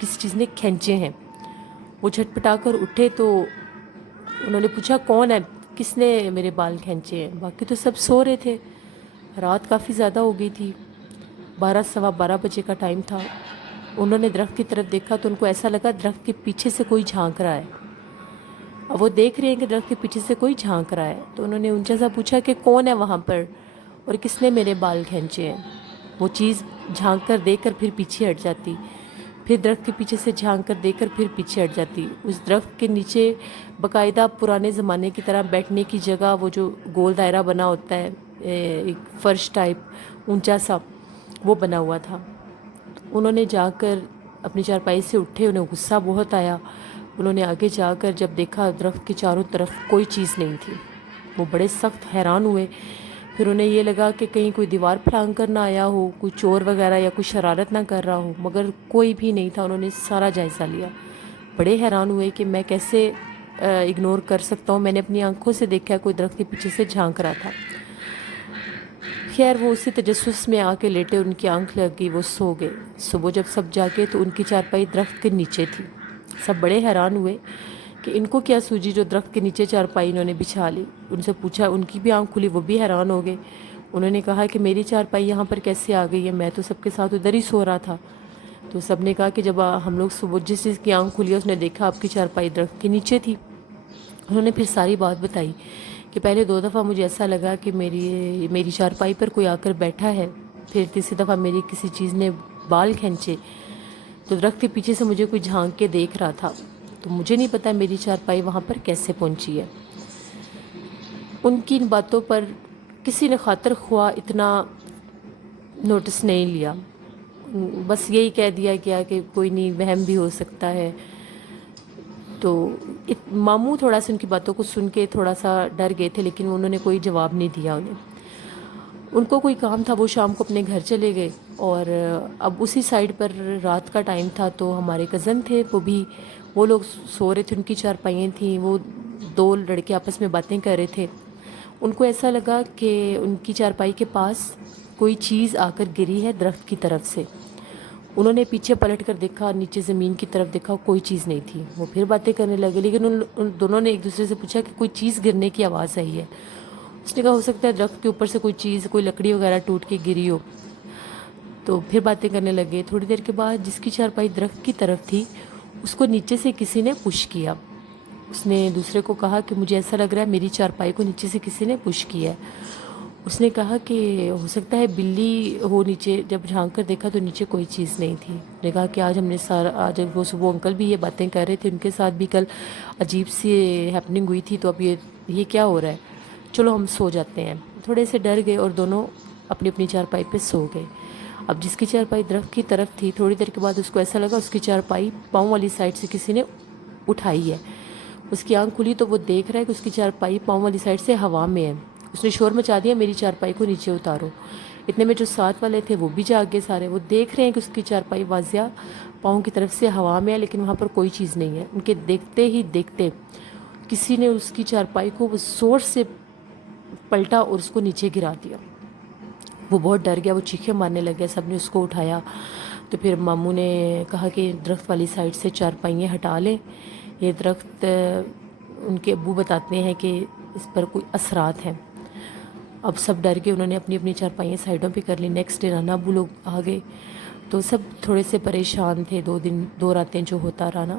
کسی چیز نے کھینچے ہیں۔ وہ جھٹپٹا کر اٹھے تو انہوں نے پوچھا کون ہے، کس نے میرے بال کھینچے ہیں؟ باقی تو سب سو رہے تھے، رات کافی زیادہ ہو گئی تھی، 12 سوا 12 بجے کا ٹائم تھا۔ انہوں نے درخت کی طرف دیکھا تو ان کو ایسا لگا درخت کے پیچھے سے کوئی جھانک رہا ہے۔ اب وہ دیکھ رہے ہیں کہ درخت کے پیچھے سے کوئی جھانک رہا ہے، تو انہوں نے اونچا سا پوچھا کہ کون ہے وہاں پر اور کس نے میرے بال کھینچے ہیں؟ وہ چیز جھانک کر دیکھ کر پھر پیچھے ہٹ جاتی، پھر درخت کے پیچھے سے جھانک کر دیکھ کر پھر پیچھے ہٹ جاتی۔ اس درخت کے نیچے باقاعدہ پرانے زمانے کی طرح بیٹھنے کی جگہ، وہ جو گول دائرہ بنا ہوتا ہے، ایک فرش ٹائپ اونچا سا، وہ بنا ہوا تھا۔ انہوں نے جا کر اپنی چارپائی سے اٹھے، انہیں غصہ بہت آیا۔ انہوں نے آگے جا کر جب دیکھا درخت کے چاروں طرف کوئی چیز نہیں تھی، وہ بڑے سخت حیران ہوئے۔ پھر انہیں یہ لگا کہ کہیں کوئی دیوار پھلانگ کر نہ آیا ہو، کوئی چور وغیرہ یا کوئی شرارت نہ کر رہا ہو، مگر کوئی بھی نہیں تھا۔ انہوں نے سارا جائزہ لیا، بڑے حیران ہوئے کہ میں کیسے اگنور کر سکتا ہوں، میں نے اپنی آنکھوں سے دیکھا کوئی درخت کے پیچھے سے جھانک رہا تھا۔ خیر وہ اسی تجسس میں آ کے لیٹے، ان کی آنکھ لگ گئی، وہ سو گئے۔ صبح جب سب جاگے تو ان کی چارپائی درخت کے نیچے تھی۔ سب بڑے حیران ہوئے کہ ان کو کیا سوجی جو درخت کے نیچے چارپائی انہوں نے بچھا لی۔ ان سے پوچھا، ان کی بھی آنکھ کھلی، وہ بھی حیران ہو گئے۔ انہوں نے کہا کہ میری چارپائی یہاں پر کیسے آ گئی ہے، میں تو سب کے ساتھ ادھر ہی سو رہا تھا۔ تو سب نے کہا کہ جب ہم لوگ صبح جس چیز کی آنکھ کھلی ہے اس نے دیکھا آپ کی چارپائی درخت کے نیچے تھی۔ انہوں نے پھر ساری بات بتائی کہ پہلے 2 دفعہ مجھے ایسا لگا کہ میری چارپائی پر کوئی آ کر بیٹھا ہے، پھر تیسری دفعہ میری کسی چیز نے بال کھینچے، تو درخت کے پیچھے سے مجھے کوئی جھانک کے دیکھ رہا تھا، تو مجھے نہیں پتا میری چارپائی وہاں پر کیسے پہنچی ہے۔ ان کی ان باتوں پر کسی نے خاطر خواہ اتنا نوٹس نہیں لیا، بس یہی کہہ دیا گیا کہ کوئی نہیں، وہم بھی ہو سکتا ہے۔ تو ماموں تھوڑا سا ان کی باتوں کو سن کے تھوڑا سا ڈر گئے تھے، لیکن انہوں نے کوئی جواب نہیں دیا انہیں۔ ان کو کوئی کام تھا، وہ شام کو اپنے گھر چلے گئے، اور اب اسی سائڈ پر رات کا ٹائم تھا، تو ہمارے کزن تھے، وہ لوگ سو رہے تھے، ان کی چارپائیاں تھیں، وہ 2 لڑکے آپس میں باتیں کر رہے تھے۔ ان کو ایسا لگا کہ ان کی چارپائی کے پاس کوئی چیز آ کر گری ہے درخت کی طرف سے۔ انہوں نے پیچھے پلٹ کر دیکھا، نیچے زمین کی طرف دیکھا، کوئی چیز نہیں تھی۔ وہ پھر باتیں کرنے لگے، لیکن ان دونوں نے ایک دوسرے سے پوچھا کہ کوئی چیز گرنے کی آواز آئی ہے۔ اس نے کہا ہو سکتا ہے درخت کے اوپر سے کوئی چیز، کوئی لکڑی وغیرہ ٹوٹ کے گری ہو۔ تو پھر باتیں کرنے لگے۔ تھوڑی دیر کے بعد جس کی چارپائی درخت کی طرف تھی اس کو نیچے سے کسی نے پش کیا۔ اس نے دوسرے کو کہا کہ مجھے ایسا لگ رہا ہے میری چارپائی کو نیچے سے کسی نے پش کیا ہے۔ اس نے کہا کہ ہو سکتا ہے بلی ہو نیچے، جب جھانک کر دیکھا تو نیچے کوئی چیز نہیں تھی۔ نے کہا کہ آج وہ صبح انکل بھی یہ باتیں کر رہے تھے، ان کے ساتھ بھی کل عجیب سی ہیپننگ ہوئی تھی، تو اب یہ کیا ہو رہا ہے، چلو ہم سو جاتے ہیں۔ تھوڑے سے ڈر گئے اور دونوں اپنی اپنی چارپائی پہ سو گئے۔ اب جس کی چارپائی درخت کی طرف تھی، تھوڑی دیر کے بعد اس کو ایسا لگا اس کی چارپائی پاؤں والی سائڈ سے کسی نے اٹھائی ہے۔ اس کی آنکھ کھلی تو وہ دیکھ رہا ہے کہ اس کی چارپائی پاؤں والی سائڈ سے ہوا میں ہے۔ اس نے شور مچا دیا، میری چارپائی کو نیچے اتارو۔ اتنے میں جو ساتھ والے تھے وہ بھی جاگ گئے سارے، وہ دیکھ رہے ہیں کہ اس کی چارپائی واضح پاؤں کی طرف سے ہوا میں ہے، لیکن وہاں پر کوئی چیز نہیں ہے۔ ان کے دیکھتے ہی دیکھتے کسی نے اس کی چارپائی کو وہ زور سے پلٹا اور اس کو نیچے گرا دیا۔ وہ بہت ڈر گیا، وہ چیخیں مارنے لگا، سب نے اس کو اٹھایا۔ تو پھر ماموں نے کہا کہ درخت والی سائڈ سے چارپائیاں ہٹا لیں، یہ درخت ان کے ابو بتاتے ہیں کہ اس پر کوئی اثرات ہیں۔ اب سب ڈر گئے، انہوں نے اپنی اپنی چارپائیاں سائڈوں پہ کر لی۔ نیکسٹ ڈے نانا ابو لوگ آ گئے تو سب تھوڑے سے پریشان تھے، 2 راتیں جو ہوتا رہا نا،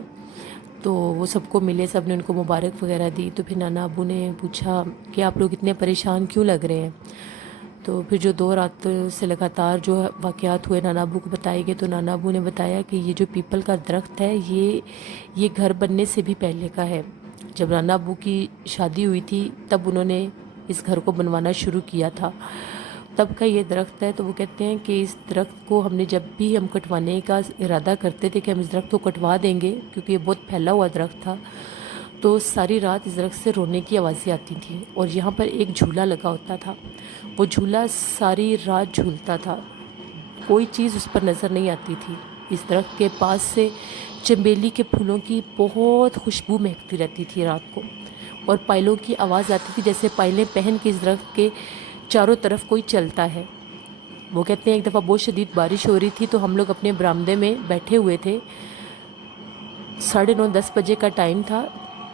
تو وہ سب کو ملے، سب نے ان کو مبارک وغیرہ دی۔ تو پھر نانا ابو نے پوچھا کہ آپ لوگ اتنے پریشان کیوں لگ رہے ہیں؟ تو پھر جو 2 رات سے لگاتار جو واقعات ہوئے نانا ابو کو بتائے گئے، تو نانا ابو نے بتایا کہ یہ جو پیپل کا درخت ہے یہ گھر بننے سے بھی پہلے کا ہے۔ جب نانا ابو کی شادی ہوئی تھی تب انہوں نے اس گھر کو بنوانا شروع کیا تھا، تب کا یہ درخت ہے۔ تو وہ کہتے ہیں کہ اس درخت کو ہم نے جب بھی ہم کٹوانے کا ارادہ کرتے تھے کہ ہم اس درخت کو کٹوا دیں گے، کیونکہ یہ بہت پھیلا ہوا درخت تھا، تو ساری رات اس درخت سے رونے کی آوازیں آتی تھیں، اور یہاں پر ایک جھولا لگا ہوتا تھا، وہ جھولا ساری رات جھولتا تھا، کوئی چیز اس پر نظر نہیں آتی تھی۔ اس درخت کے پاس سے چنبیلی کے پھولوں کی بہت خوشبو مہکتی رہتی تھی رات کو، اور پائلوں کی آواز آتی تھی جیسے پائلیں پہن کے اس درخت کے چاروں طرف کوئی چلتا ہے۔ وہ کہتے ہیں ایک دفعہ بہت شدید بارش ہو رہی تھی، تو ہم لوگ اپنے برآمدے میں بیٹھے ہوئے تھے، 9:30 بجے کا ٹائم تھا،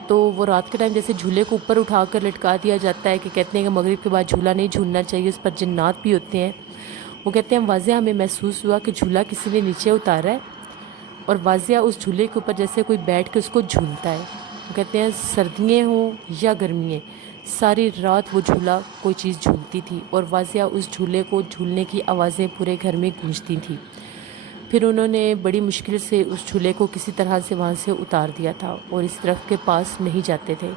تو وہ رات کے ٹائم جیسے جھولے کو اوپر اٹھا کر لٹکا دیا جاتا ہے کہ کہتے ہیں کہ مغرب کے بعد جھولا نہیں جھولنا چاہیے، اس پر جنات بھی ہوتے ہیں۔ وہ کہتے ہیں واضح ہمیں محسوس ہوا کہ جھولا کسی نے نیچے اتارا ہے اور واضح اس جھولے کے اوپر جیسے کوئی بیٹھ کے اس کو جھولتا ہے۔ وہ کہتے ہیں سردیاں ہوں یا گرمیاں، ساری رات وہ جھولا کوئی چیز جھولتی تھی اور واضح اس جھولے کو جھولنے کی آوازیں پورے گھر میں گونجتی تھیں۔ پھر انہوں نے بڑی مشکل سے اس جھولے کو کسی طرح سے وہاں سے اتار دیا تھا اور اس درخت کے پاس نہیں جاتے تھے،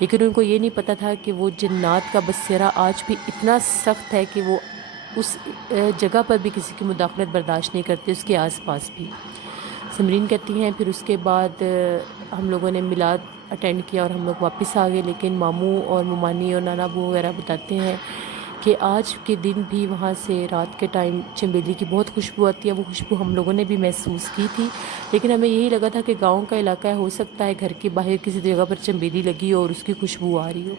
لیکن ان کو یہ نہیں پتہ تھا کہ وہ جنات کا بسیرا آج بھی اتنا سخت ہے کہ وہ اس جگہ پر بھی کسی کی مداخلت برداشت نہیں کرتے، اس کے آس پاس بھی۔ سمرین کہتی ہیں پھر اس کے بعد ہم لوگوں نے میلاد اٹینڈ کیا اور ہم لوگ واپس آ گئے، لیکن ماموں اور ممانی اور نانا ابو وغیرہ بتاتے ہیں کہ آج کے دن بھی وہاں سے رات کے ٹائم چنبیلی کی بہت خوشبو آتی ہے۔ وہ خوشبو ہم لوگوں نے بھی محسوس کی تھی، لیکن ہمیں یہی لگا تھا کہ گاؤں کا علاقہ ہے، ہو سکتا ہے گھر کے باہر کسی جگہ پر چنبیلی لگی ہو اور اس کی خوشبو آ رہی ہو،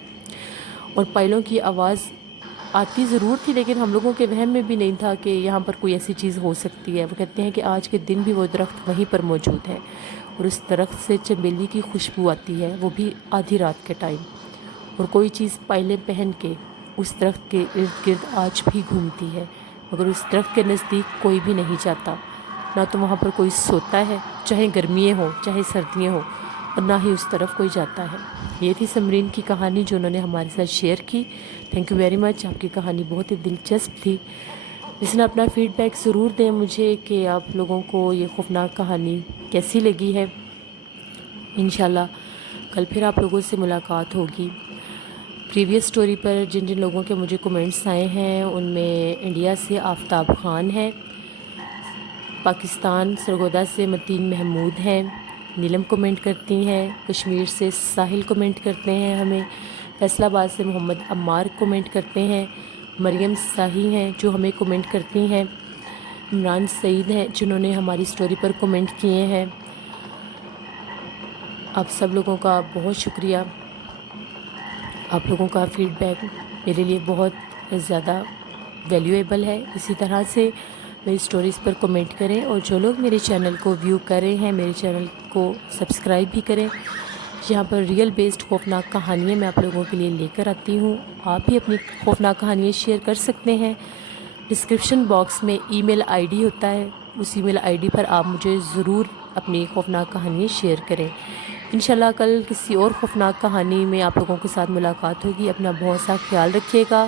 اور پائلوں کی آواز آتی ضرور تھی، لیکن ہم لوگوں کے وہم میں بھی نہیں تھا کہ یہاں پر کوئی ایسی چیز ہو سکتی ہے۔ وہ کہتے ہیں کہ آج کے دن بھی وہ درخت وہیں پر موجود ہے اور اس درخت سے چنبیلی کی خوشبو آتی ہے، وہ بھی آدھی رات کے ٹائم، اور کوئی چیز پائلیں پہن کے اس درخت کے ارد گرد آج بھی گھومتی ہے، مگر اس درخت کے نزدیک کوئی بھی نہیں جاتا، نہ تو وہاں پر کوئی سوتا ہے، چاہے گرمیاں ہوں چاہے سردیاں ہوں، اور نہ ہی اس طرف کوئی جاتا ہے۔ یہ تھی سمرین کی کہانی جو انہوں نے ہمارے ساتھ شیئر کی۔ تھینک یو ویری مچ، آپ کی کہانی بہت ہی دلچسپ تھی۔ اس نے اپنا فیڈ بیک ضرور دیں مجھے کہ آپ لوگوں کو یہ خوفناک کہانی کیسی لگی ہے۔ انشاءاللہ کل پھر آپ لوگوں سے ملاقات ہوگی۔ پریویس سٹوری پر جن جن لوگوں کے مجھے کمنٹس آئے ہیں ان میں انڈیا سے آفتاب خان ہے، پاکستان سرگودا سے متین محمود ہیں، نیلم کمنٹ کرتی ہیں، کشمیر سے ساحل کمنٹ کرتے ہیں ہمیں، فیصل آباد سے محمد عمار کمنٹ کرتے ہیں، مریم ساہی ہیں جو ہمیں کمنٹ کرتی ہیں، عمران سعید ہیں جنہوں نے ہماری سٹوری پر کمنٹ کیے ہیں۔ آپ سب لوگوں کا بہت شکریہ، آپ لوگوں کا فیڈ بیک میرے لیے بہت زیادہ ویلیویبل ہے۔ اسی طرح سے میری سٹوریز پر کمنٹ کریں، اور جو لوگ میرے چینل کو ویو کر رہے ہیں میرے چینل کو سبسکرائب بھی کریں۔ یہاں پر ریئل بیسڈ خوفناک کہانیاں میں آپ لوگوں کے لیے لے کر آتی ہوں، آپ بھی اپنی خوفناک کہانیاں شیئر کر سکتے ہیں۔ ڈسکرپشن باکس میں ای میل آئی ڈی ہوتا ہے، اس ای میل آئی ڈی پر آپ مجھے ضرور اپنی خوفناک کہانیاں شیئر کریں۔ انشاءاللہ کل کسی اور خوفناک کہانی میں آپ لوگوں کے ساتھ ملاقات ہوگی۔ اپنا بہت سا خیال رکھیے گا،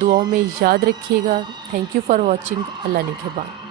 دعاؤں میں یاد رکھیے گا۔ Thank you for watching. اللہ نگہبان۔